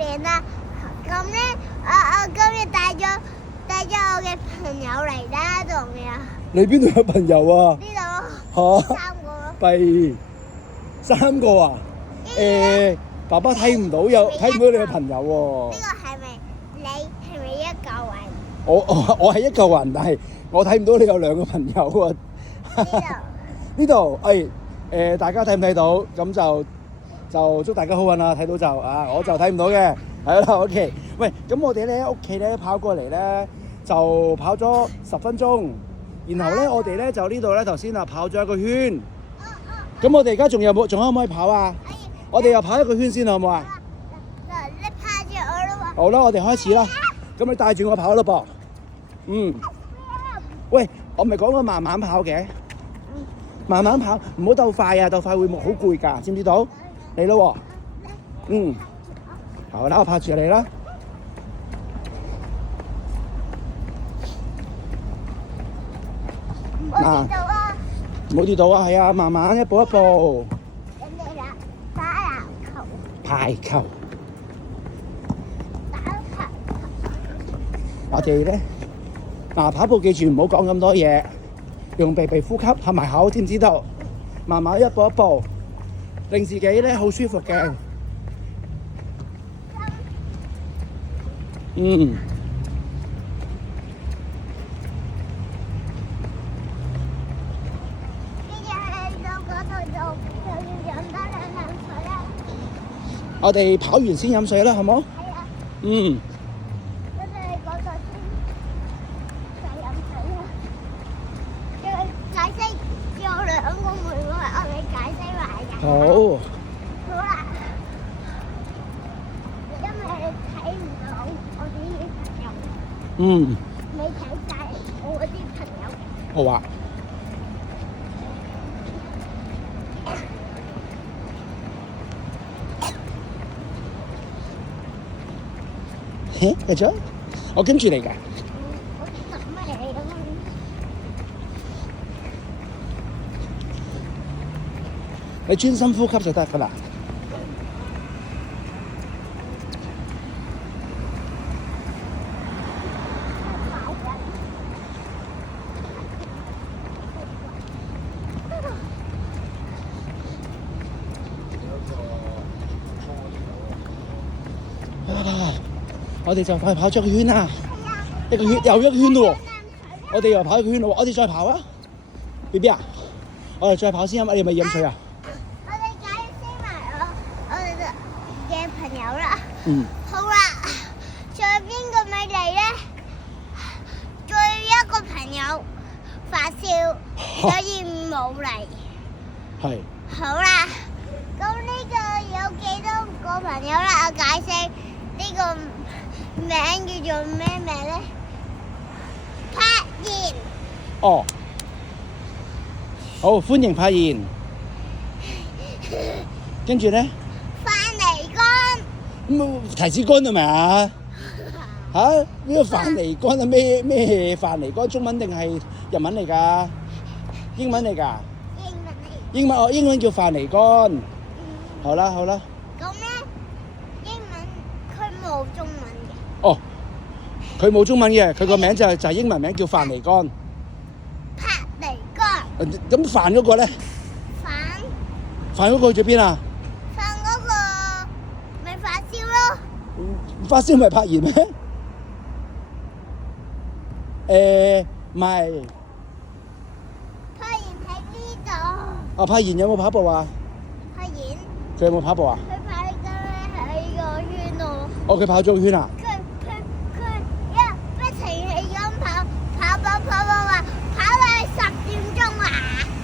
年啦。咁咧，我今日帶咗我嘅朋友嚟啦，仲有你邊度有朋友啊？呢度嚇， 3個。第3個啊？爸爸睇唔到你嘅朋友喎。呢個係咪你？係咪一嚿雲？我係一嚿雲，但係我睇唔到你有2個朋友啊。呢度呢度，大家睇唔睇到？咁就祝大家好運啦！睇到就我就睇唔到嘅，係啦 ，OK。喂，咁我哋咧屋企咧跑過嚟咧，就跑咗10分鐘，然後咧我哋咧就呢度咧頭先跑咗1個圈。咁我哋而家仲可唔可以跑啊？我哋又跑1個圈先好唔好啊？你拍住我啦喎！好啦，我哋開始啦。咁你帶住我跑啦噃。喂，我咪講過慢慢跑嘅，慢慢跑，唔好鬥快啊！鬥快會好攰㗎，知唔知道？嚟咯喎。好啦，我拍住你啦。我跌到啊！唔好跌到啊，係啊，慢慢一步一步。人哋啦，打籃球。排球。打排球。我哋咧跑步記住唔好講咁多嘢，用鼻呼吸，合埋口，知唔知道？慢慢一步一步，令自己咧好舒服嘅。我哋跑完先飲水啦，好冇？係啊。跟住你嗰度先就飲水啦。解釋有2個妹妹，我哋解釋埋嘅。好。好啦。因為你睇唔到我啲朋友。你睇晒我啲朋友。好啊。繼續，我跟住你㗎。我等乜嘢咁啊？你專心呼吸就得㗎啦。我哋就快跑咗1個圈啦，1個圈又1個圈咯喎，我哋又跑1個圈咯喎，我哋再跑啊 ，BB 啊，我哋再跑先啊，你咪飲水啊？我哋解釋埋我哋嘅朋友啦。好啦，仲有邊個未嚟咧？仲有1個朋友發燒，所以冇嚟。係。好啦，咁呢個有幾多個朋友啦？我解釋呢個名叫做咩名咧？柏妍。哦。好，歡迎柏妍。跟住咧？飯梨乾。提子乾係咪啊？嚇？呢個飯梨乾係咩飯梨乾？中文定係日文嚟㗎？英文嚟㗎？英文叫飯梨乾。好啦。咁咧，英文佢冇中文嘅。哦，佢冇中文嘅，佢個名就係英文名叫飯梨乾。柏梨乾。咁飯嗰個咧？飯嗰個去咗邊啊？飯嗰個咪發燒咯。發燒咪柏妍咩？唔係。柏妍喺呢度。柏妍有冇跑步啊？柏妍。佢有冇跑步啊？佢跑緊喺個圈度。佢跑咗個圈啊？佢不停係咁跑話跑到10點鐘啊！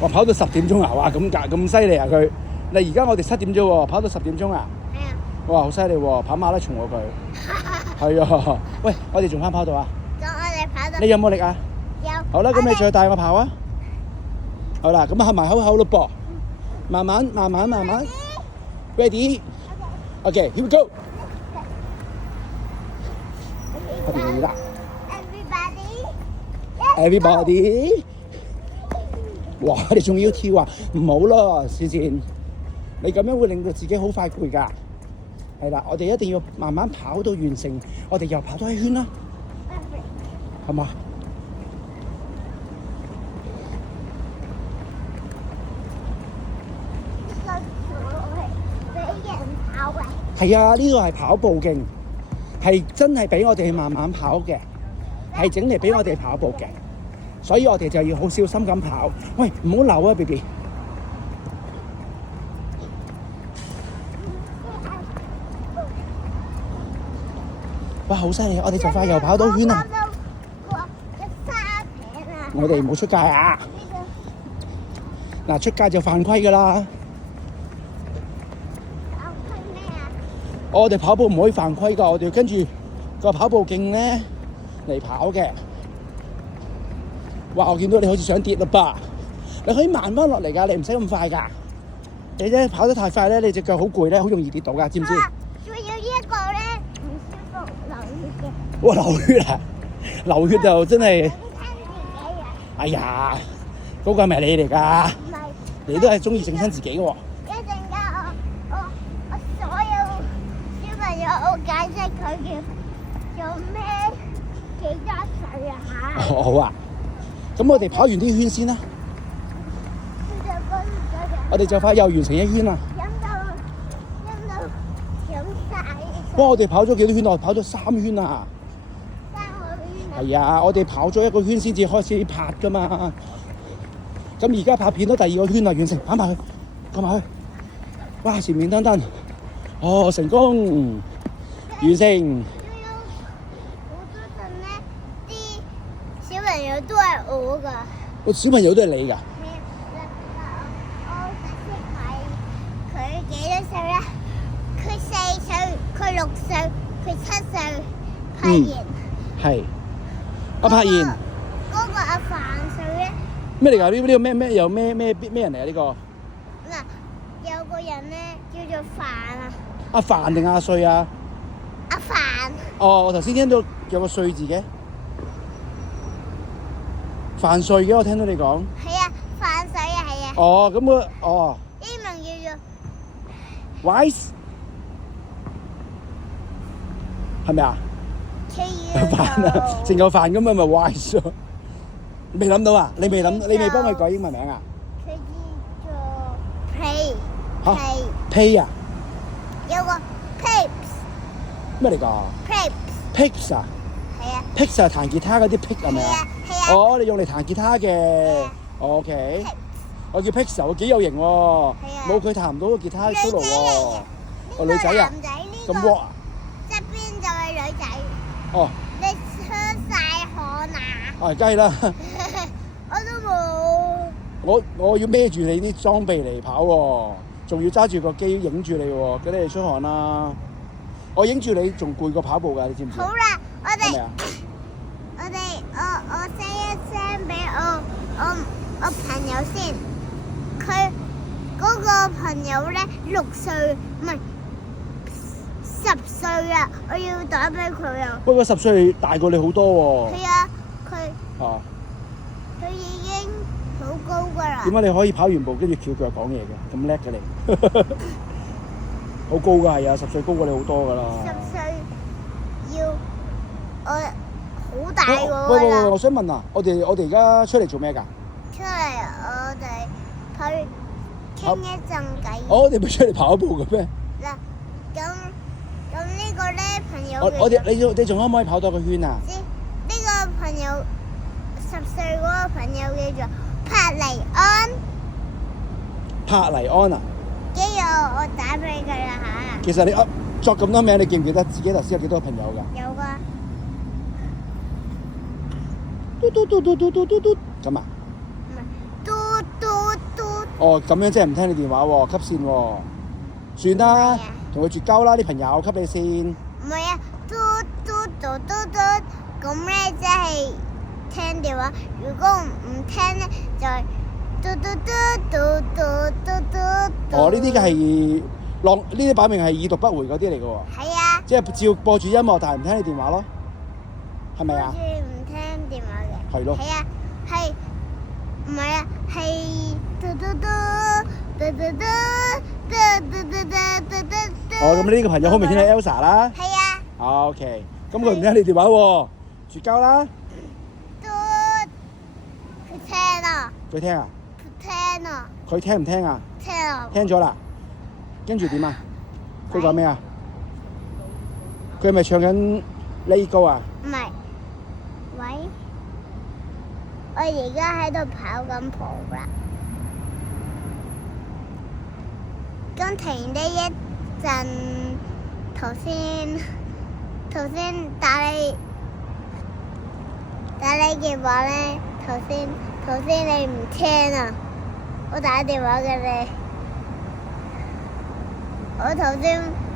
我跑到10點鐘啊！哇，咁犀利啊佢！嗱，而家我哋7點啫喎，跑到10點鐘啊！係啊！哇，好犀利喎，跑馬拉松喎佢。係啊！喂，我哋仲跑到啊？咁我哋跑到。你有冇力啊？有。好啦，咁你再帶我跑啊！好啦，咁合埋口咯噃，慢慢。Ready？ OK， here we go。我哋嚟啦。Everybody。哇！你仲要跳啊？唔好咯，善善，你咁樣會令到自己好快攰㗎。係啦，我哋一定要慢慢跑到完成，我哋又跑多一圈啦，係嘛？係啊，呢個係跑步徑，係真係俾我哋慢慢跑嘅，係整嚟俾我哋跑步嘅，所以我哋就要好小心咁跑。喂，唔好扭啊 ，BB。哇，好犀利！我哋就快又跑到圈啦。我哋唔好出街啊！嗱，出街就犯規㗎啦。我哋跑步唔可以犯規㗎，我哋要跟住個跑步徑咧嚟跑嘅。哇！我見到你好似想跌啦噃，你可以慢慢落嚟㗎，你唔使咁快㗎。你咧跑得太快咧，你隻腳好攰咧，好容易跌倒㗎，知唔知？仲有一個咧唔舒服流血嘅。哇！流血啊！流血就真係。親自己啊！哎呀，嗰個係咪你嚟㗎？唔係。你都係中意整親自己喎。一陣間我所有小朋友我解釋佢叫做咩幾多歲啊嚇？好啊，咁我哋跑完啲圈先啦。我哋就快又完成一圈啦。飲到飲曬。哇！我哋跑咗幾多圈啊？跑咗3圈啊。3個圈。係啊，我哋跑咗1個圈先至開始拍㗎嘛。咁而家拍片到第2個圈啦，完成，跑埋去，過埋去。哇！前面燈燈，哦，成功，完成。好多陣咧，啲小朋友都係我㗎。個小朋友都係你㗎？我解釋係佢幾多歲咧？佢4歲，佢6歲，佢7歲。柏妍。係。阿柏妍。嗰個阿范歲咧？咩嚟㗎？呢個咩又咩人嚟啊？呢個？嗱，有個人咧叫做范啊。阿范定阿歲啊？阿范。哦，我頭先聽到有個歲字嘅。范歲嘅，我聽到你講。係啊，范歲啊，係啊。哦，咁我英文叫做 Wise， 係咪啊？飯啊，成嚿飯咁咪 Wise 咯。未諗到啊？你未幫佢改英文名啊？佢叫做 Play。嚇 ？Play 啊？有個 Pips。咩嚟㗎 ？Pips 啊？係啊。Pips 係彈吉他嗰啲 pick 係咪啊？係啊。哦，你用嚟彈吉他嘅。OK。我叫 Pips 啊，幾有型喎。係啊。冇佢彈唔到個吉他 solo 喎。哦，女仔啊？咁 rock 啊？側邊就係女仔。哦。你出曬汗啊？啊，梗係啦。我都冇。我要孭住你啲裝備嚟跑喎，仲要揸住個機影住你喎，咁你出汗啦。我影住你仲攰過跑步㗎，你知唔知？好啦，我 say 一聲俾我朋友先。佢嗰個朋友咧6歲，唔係10歲啊！我要打俾佢啊。不過10歲大過你好多喎。係啊，佢已經好高㗎啦。點解你可以跑完步跟住翹腳講嘢嘅？咁叻嘅你，好高㗎係啊！10歲高過你好多㗎啦。10歲要我好大個㗎啦。喂，我想問啊，我哋而家出嚟做咩㗎？出嚟我哋去傾一陣偈。我哋咪出嚟跑步嘅咩？嗱，咁呢個咧朋友，你仲可唔可以跑多個圈啊？呢個朋友10歲嗰個朋友叫做柏黎安。柏黎安啊？跟住我打俾佢啦嚇。其實你作咁多名，你記唔記得自己頭先有幾多個朋友㗎？有㗎。嘟咁啊？唔係嘟。哦，咁樣即係唔聽你電話喎，吸線喎。算啦，同佢絕交啦，啲朋友吸你線。唔係啊，嘟，咁咧即係聽電話。如果唔聽咧，就係嘟。哦，呢啲嘅係呢啲擺明係已讀不回嗰啲嚟嘅喎。係啊。即係照播住音樂，但係唔聽你電話咯，係咪啊？播住唔聽電話嘅。係咯。係啊，係唔係啊？係嘟。哦，咁呢個朋友好明顯係 Elsa 啦。係啊。OK，咁佢唔聽你電話喎，絕交啦。都佢聽啊。佢聽啊？聽啊。佢聽唔聽啊？聽啊。聽咗啦。跟住點啊？佢講咩啊？佢係咪唱緊呢歌啊？唔係。喂，我而家喺度跑緊步啦。咁停呢一陣，頭先打你嘅話咧，頭先你唔聽啊，我打電話嘅你，我頭先。